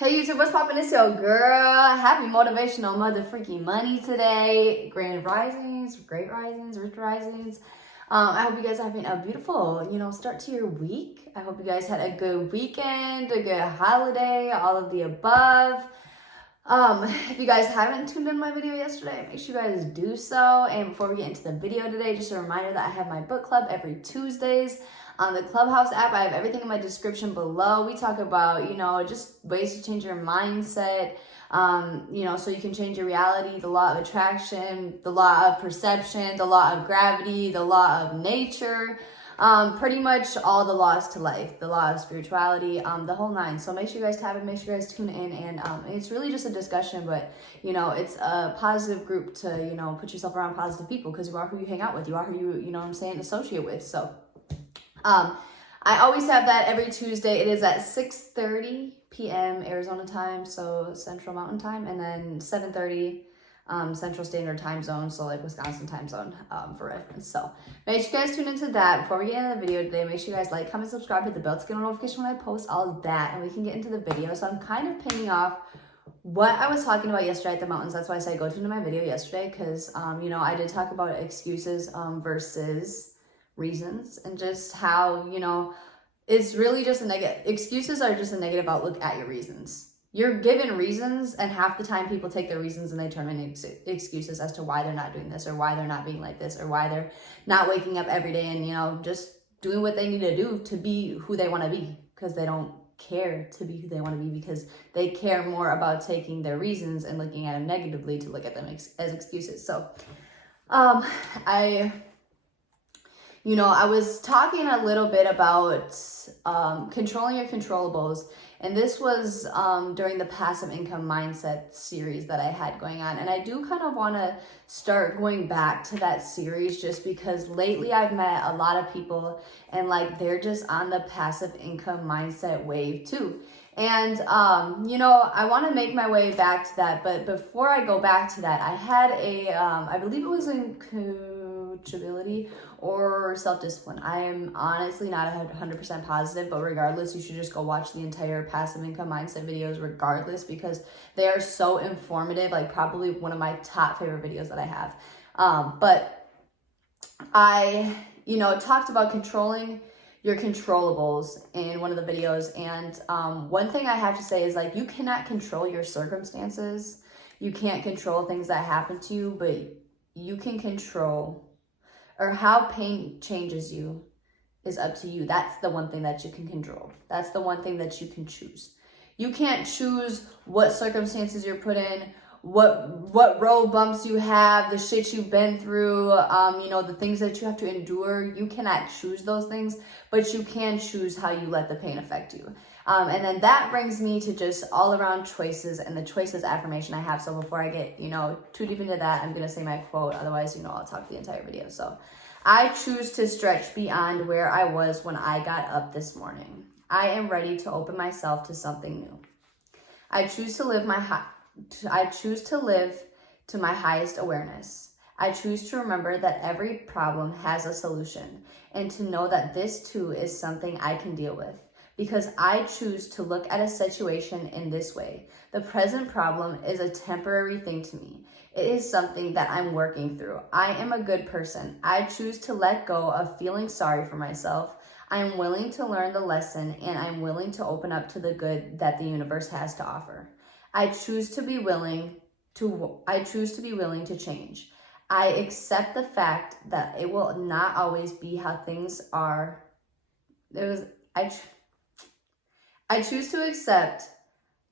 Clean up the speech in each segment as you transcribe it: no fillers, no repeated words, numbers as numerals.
Hey YouTube, what's poppin'? It's your girl. Happy Motivational Motherfreakin Money today. Grand risings, great risings, rich risings. I hope you guys are having a beautiful, start to your week. I hope you guys had a good weekend, a good holiday, all of the above. If you guys haven't tuned in my video yesterday, make sure you guys do so. And before we get into the video today, just a reminder that I have my book club every Tuesdays. On the Clubhouse app, I have everything in my description below. We talk about, just ways to change your mindset, so you can change your reality, the law of attraction, the law of perception, the law of gravity, the law of nature, pretty much all the laws to life, the law of spirituality, the whole nine. So make sure you guys tap it, make sure you guys tune in, and it's really just a discussion, but, it's a positive group to, put yourself around positive people, because you are who you hang out with, you are who you, associate with, so. I always have that every Tuesday. It is at 6:30 p.m. Arizona time, so Central Mountain Time, and then 7:30 Central Standard Time Zone, so like Wisconsin time zone for reference. So make sure you guys tune into that. Before we get into the video today, make sure you guys like, comment, subscribe, hit the bell to get a notification when I post, all of that, and we can get into the video. So I'm kind of pinning off what I was talking about yesterday at the mountains. That's why I said go tune into my video yesterday, because I did talk about excuses versus reasons, and just how, it's really just a negative. Excuses are just a negative outlook at your reasons. You're given reasons, and half the time people take their reasons and they turn into excuses as to why they're not doing this, or why they're not being like this, or why they're not waking up every day and, just doing what they need to do to be who they want to be, because they don't care to be who they want to be, because they care more about taking their reasons and looking at them negatively to look at them as excuses. So, I was talking a little bit about controlling your controllables, and this was during the passive income mindset series that I had going on. And I do kind of want to start going back to that series, just because lately I've met a lot of people, and they're just on the passive income mindset wave too. And, I want to make my way back to that. But before I go back to that, I had I believe it was in coachability or self-discipline. I am honestly not 100% positive, but regardless, you should just go watch the entire passive income mindset videos regardless, because they are so informative, probably one of my top favorite videos that I have. But I, talked about controlling your controllables in one of the videos. And one thing I have to say is you cannot control your circumstances. You can't control things that happen to you, but you can control, or how pain changes you is up to you. That's the one thing that you can control. That's the one thing that you can choose. You can't choose what circumstances you're put in, what road bumps you have, the shit you've been through, the things that you have to endure. You cannot choose those things, but you can choose how you let the pain affect you. And then that brings me to just all around choices and the choices affirmation I have. So before I get, too deep into that, I'm going to say my quote. Otherwise, I'll talk the entire video. So I choose to stretch beyond where I was when I got up this morning. I am ready to open myself to something new. I choose to live to my highest awareness. I choose to remember that every problem has a solution, and to know that this too is something I can deal with, because I choose to look at a situation in this way. The present problem is a temporary thing to me. It is something that I'm working through. I am a good person. I choose to let go of feeling sorry for myself. I am willing to learn the lesson, and I'm willing to open up to the good that the universe has to offer. I choose to be willing to change. I accept the fact that it will not always be how things are. I choose to accept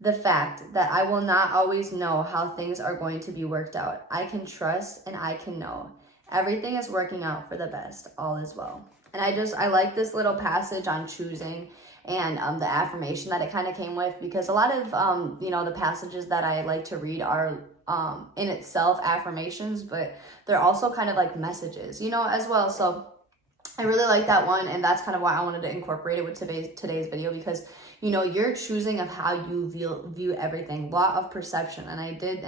the fact that I will not always know how things are going to be worked out. I can trust, and I can know everything is working out for the best. All is well. And I like this little passage on choosing, and the affirmation that it kind of came with, because a lot of the passages that I like to read are in itself affirmations, but they're also kind of like messages, as well. So I really like that one, and that's kind of why I wanted to incorporate it with today's video, because you know, you're choosing of how you view everything. Law of perception. And I did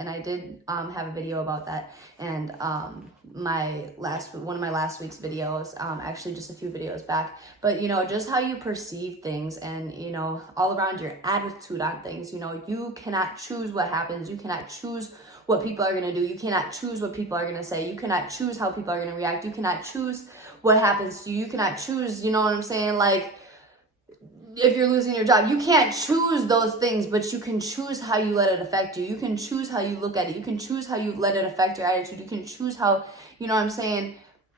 have a video about that. And one of my last week's videos, actually just a few videos back. But, you know, just how you perceive things and, you know, all around your attitude on things. You know, you cannot choose what happens. You cannot choose what people are going to do. You cannot choose what people are going to say. You cannot choose how people are going to react. You cannot choose what happens to you. You cannot choose, you know what I'm saying? Like, if you're losing your job, you can't choose those things, but you can choose how you let it affect you. You can choose how you look at it. You can choose how you let it affect your attitude. You can choose how, you know what I'm saying?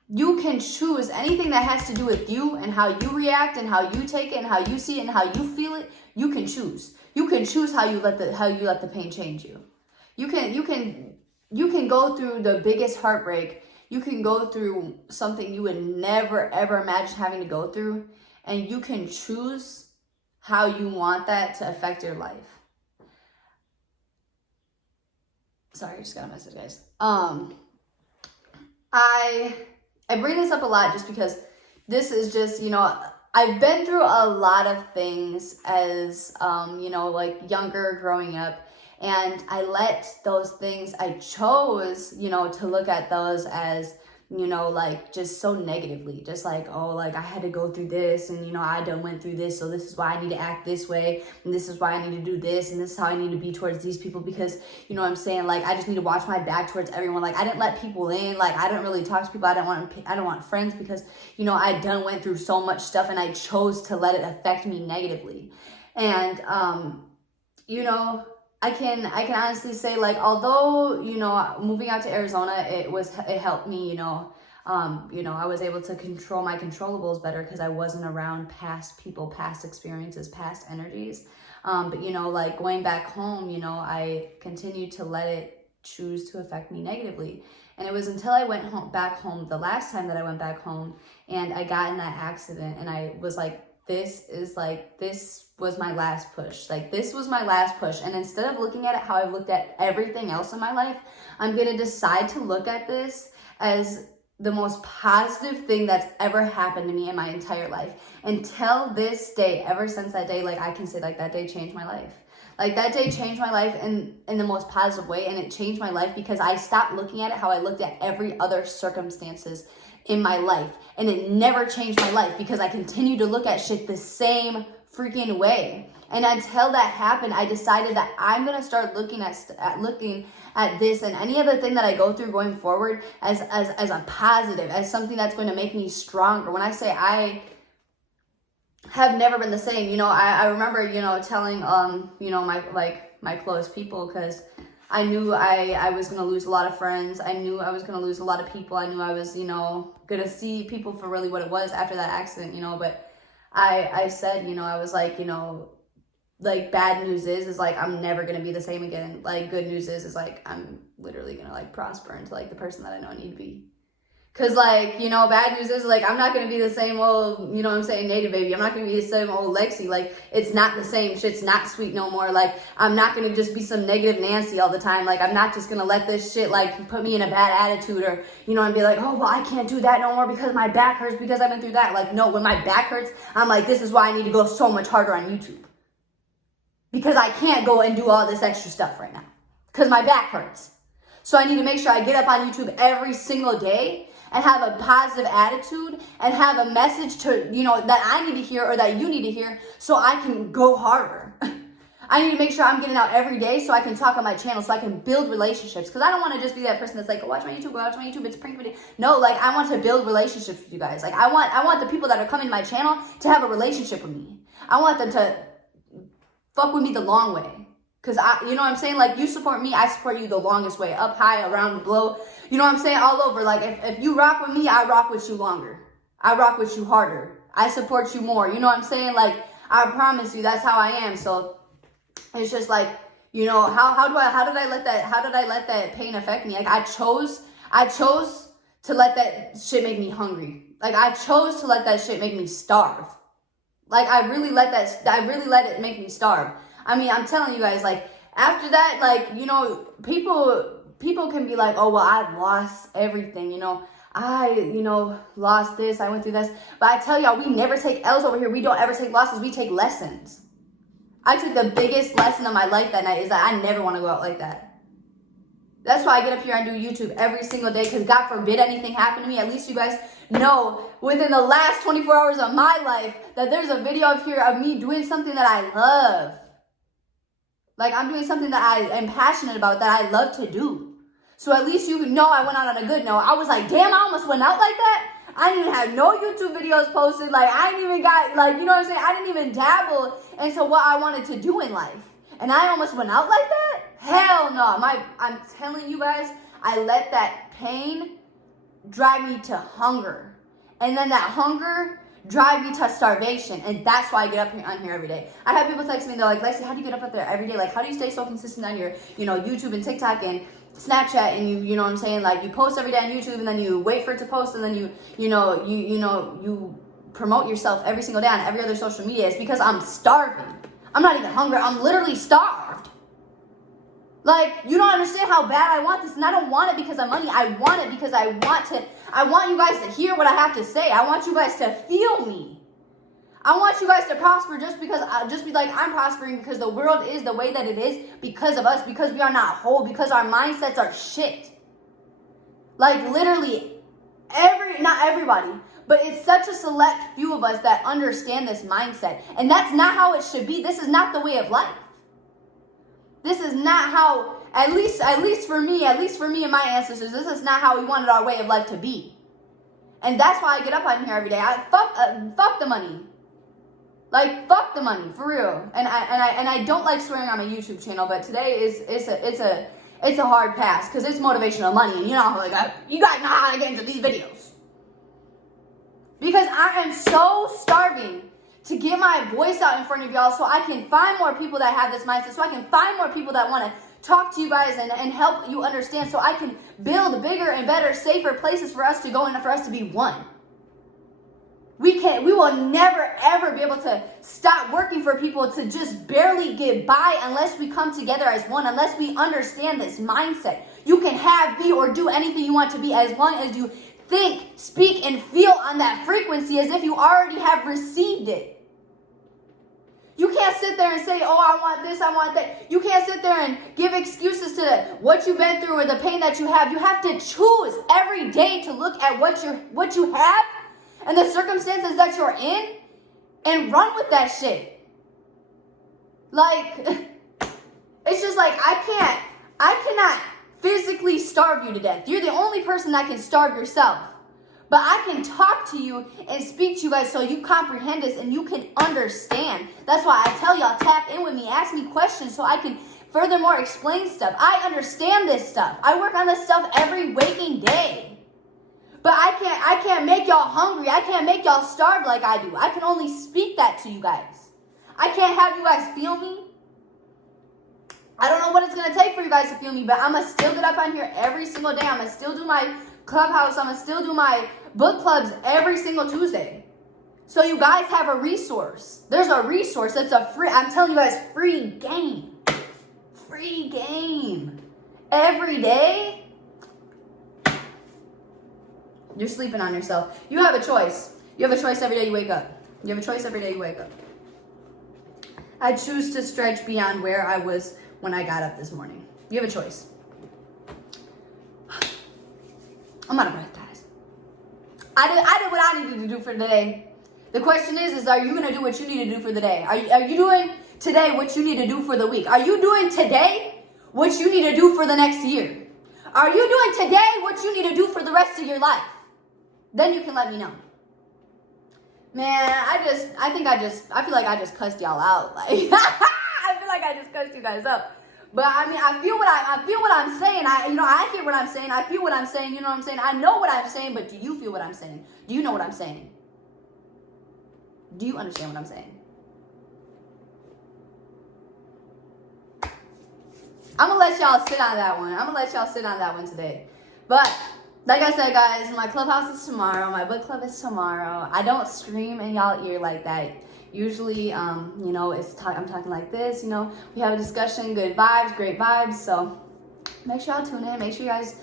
You can choose anything that has to do with you and how you react and how you take it and how you see it and how you feel it. You can choose. You can choose how you let the pain change you. You can go through the biggest heartbreak. You can go through something you would never, ever imagine having to go through. And you can choose how you want that to affect your life. Sorry, I just got a message, guys. I bring this up a lot just because this is just, you know, I've been through a lot of things as, you know, like younger, growing up. And I let those things, I chose, you know, to look at those as, you know, like just so negatively, just like, oh, like I had to go through this and, you know, I done went through this. So this is why I need to act this way. And this is why I need to do this. And this is how I need to be towards these people because, you know what I'm saying? Like, I just need to watch my back towards everyone. Like, I didn't let people in. Like, I didn't really talk to people. I don't want friends because, you know, I done went through so much stuff and I chose to let it affect me negatively. And, you know, I can honestly say, like, although, you know, moving out to Arizona, it helped me, you know, I was able to control my controllables better because I wasn't around past people, past experiences, past energies. But, you know, like going back home, you know, I continued to let it choose to affect me negatively. And it was until I went back home, the last time that I went back home and I got in that accident and I was like, this was my last push. Like, this was my last push. And instead of looking at it how I've looked at everything else in my life, I'm going to decide to look at this as the most positive thing that's ever happened to me in my entire life. Until this day, ever since that day, like, I can say, like, that day changed my life. Like, that day changed my life in the most positive way. And it changed my life because I stopped looking at it how I looked at every other circumstances in my life. And it never changed my life because I continued to look at shit the same freaking way. And until that happened, I decided that I'm going to start looking at this and any other thing that I go through going forward as a positive, as something that's going to make me stronger. When I say I have never been the same, you know, I remember, you know, telling, you know, my close people, because I knew I was going to lose a lot of friends. I knew I was going to lose a lot of people. I knew I was, you know, going to see people for really what it was after that accident, you know, but I said, you know, I was like, you know, like, bad news is like, I'm never going to be the same again. Like, good news is like, I'm literally going to, like, prosper into, like, the person that I know I need to be. Because, like, you know, bad news is, like, I'm not going to be the same old, you know what I'm saying, native baby. I'm not going to be the same old Lexi. Like, it's not the same. Shit's not sweet no more. Like, I'm not going to just be some negative Nancy all the time. Like, I'm not just going to let this shit, like, put me in a bad attitude or, you know, and be like, oh, well, I can't do that no more because my back hurts because I've been through that. Like, no, when my back hurts, I'm like, this is why I need to go so much harder on YouTube. Because I can't go and do all this extra stuff right now. Because my back hurts. So I need to make sure I get up on YouTube every single day and have a positive attitude and have a message to, you know, that I need to hear or that you need to hear so I can go harder. I need to make sure I'm getting out every day so I can talk on my channel, so I can build relationships. Because I don't want to just be that person that's like, watch my YouTube, it's a prank video. No, like, I want to build relationships with you guys. Like, I want the people that are coming to my channel to have a relationship with me. I want them to fuck with me the long way. Because, you know what I'm saying? Like, you support me, I support you the longest way. Up high, around, below. You know what I'm saying? All over. Like, if you rock with me, I rock with you longer. I rock with you harder. I support you more. You know what I'm saying? Like, I promise you, that's how I am. So, it's just like, you know, how did I let that pain affect me? Like, I chose to let that shit make me hungry. Like, I chose to let that shit make me starve. Like, I really let it make me starve. I mean, I'm telling you guys, like, after that, like, you know, people can be like, oh, well, I've lost everything, you know. I, you know, lost this, I went through this. But I tell y'all, we never take L's over here. We don't ever take losses. We take lessons. I took the biggest lesson of my life that night is that I never want to go out like that. That's why I get up here and do YouTube every single day, because God forbid anything happen to me. At least you guys know within the last 24 hours of my life that there's a video up here of me doing something that I love. Like, I'm doing something that I am passionate about, that I love to do. So at least you know I went out on a good note. I was like, damn, I almost went out like that. I didn't even have no YouTube videos posted. Like, I didn't even got, like, you know what I'm saying? I didn't even dabble into what I wanted to do in life. And I almost went out like that? Hell no. I'm telling you guys, I let that pain drive me to hunger. And then that hunger drive me to starvation. And that's why I get up here on here every day. I have people text me, they're like, Lexi, how do you get up there every day? Like, how do you stay so consistent on your, YouTube and TikTok and Snapchat, and you know what I'm saying? Like, you post every day on YouTube, and then you wait for it to post, and then you promote yourself every single day on every other social media. It's because I'm starving. I'm not even hungry. I'm literally starved. Like, you don't understand how bad I want this, and I don't want it because of money. I want it because I want you guys to hear what I have to say. I want you guys to feel me. I want you guys to prosper just be like I'm prospering, because the world is the way that it is because of us, because we are not whole, because our mindsets are shit. Like, literally, not everybody, but it's such a select few of us that understand this mindset. And that's not how it should be. This is not the way of life. This is not how, at least for me and my ancestors, this is not how we wanted our way of life to be. And that's why I get up on here every day. Fuck the money. Like, fuck the money, for real. And I don't like swearing on my YouTube channel, but today it's a hard pass, because it's motivational money, and you guys know how to get into these videos. Because I am so starving to get my voice out in front of y'all, so I can find more people that have this mindset, so I can find more people that want to talk to you guys and help you understand, so I can build bigger and better, safer places for us to go and for us to be one. We will never, ever be able to stop working for people to just barely get by unless we come together as one, unless we understand this mindset. You can have, be, or do anything you want to be as long as you think, speak, and feel on that frequency as if you already have received it. You can't sit there and say, oh, I want this, I want that. You can't sit there and give excuses to what you've been through or the pain that you have. You have to choose every day to look at what you have and the circumstances that you're in, and run with that shit. Like, it's just like, I cannot physically starve you to death. You're the only person that can starve yourself. But I can talk to you and speak to you guys so you comprehend this and you can understand. That's why I tell y'all, tap in with me, ask me questions so I can furthermore explain stuff. I understand this stuff. I work on this stuff every waking day. But I can't make y'all hungry. I can't make y'all starve like I do. I can only speak that to you guys. I can't have you guys feel me. I don't know what it's going to take for you guys to feel me, but I'm going to still get up on here every single day. I'm going to still do my clubhouse. I'm going to still do my book clubs every single Tuesday. So you guys have a resource. There's a resource. It's I'm telling you guys, free game. Free game. Every day. You're sleeping on yourself. You have a choice. You have a choice every day you wake up. You have a choice every day you wake up. I choose to stretch beyond where I was when I got up this morning. You have a choice. I'm out of breath, guys. I did what I needed to do for today. The question is are you going to do what you need to do for the day? Are you doing today what you need to do for the week? Are you doing today what you need to do for the next year? Are you doing today what you need to do for the rest of your life? Then you can let me know. Man, I feel like I just cussed y'all out. Like, I feel like I just cussed you guys up. But I mean, I feel what I'm saying. I hear what I'm saying. I feel what I'm saying. You know what I'm saying? I know what I'm saying, but do you feel what I'm saying? Do you know what I'm saying? Do you understand what I'm saying? I'm going to let y'all sit on that one today. But like I said, guys, my clubhouse is tomorrow. My book club is tomorrow. I don't scream in y'all ear like that. Usually, I'm talking like this. We have a discussion, good vibes, great vibes. So make sure y'all tune in. Make sure you guys,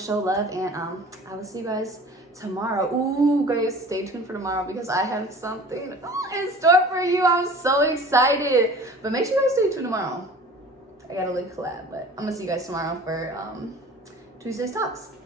show love. And I will see you guys tomorrow. Ooh, guys, stay tuned for tomorrow because I have something in store for you. I'm so excited. But make sure you guys stay tuned tomorrow. I got a link collab, but I'm gonna see you guys tomorrow for Tuesday's talks.